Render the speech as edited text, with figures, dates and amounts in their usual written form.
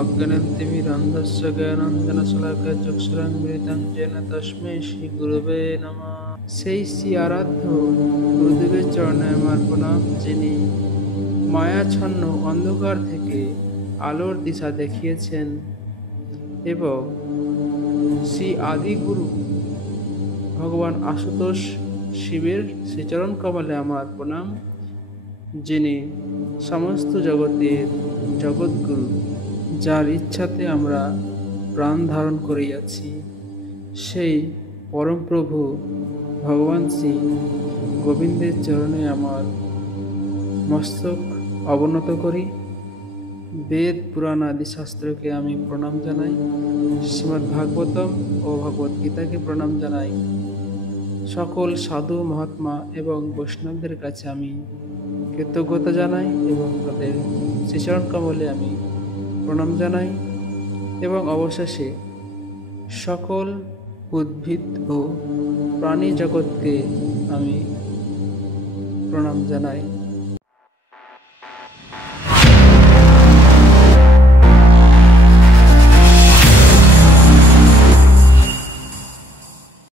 अज्ञानतिमिरन्धस्य ज्ञानाञ्जनशलाकया चक्षुरुन्मिलितं येन तस्मै শ্রীগুরুবে নমঃ। সেই শ্রী আরাধ্য গুরুদেবের চরণে আমার প্রণাম, যিনি মায়াচ্ছন্ন অন্ধকার থেকে আলোর দিশা দেখিয়েছেন, এবং শ্রী আদি গুরু ভগবান আশুতোষ শিবের শ্রীচরণ কমলে আমার প্রণাম, যিনি সমস্ত জগতের জগৎগুরু, যার ইচ্ছাতে আমরা প্রাণ ধারণ করিয়াছি। সেই পরমপ্রভু ভগবান শ্রী গোবিন্দের চরণে আমার মস্তক অবনত করি। বেদ পুরাণ আদি শাস্ত্রকে আমি প্রণাম জানাই, শ্রীমদ্ ভাগবতম ও ভগবত গীতাকে প্রণাম জানাই। সকল সাধু মহাত্মা এবং বৈষ্ণবদের কাছে আমি কৃতজ্ঞতা জানাই এবং তাদের শ্রীচরণ কমলে আমি প্রণাম জানাই, এবং অবশেষে সকল উদ্ভিদ ও প্রাণী জগৎকে আমি প্রণাম জানাই।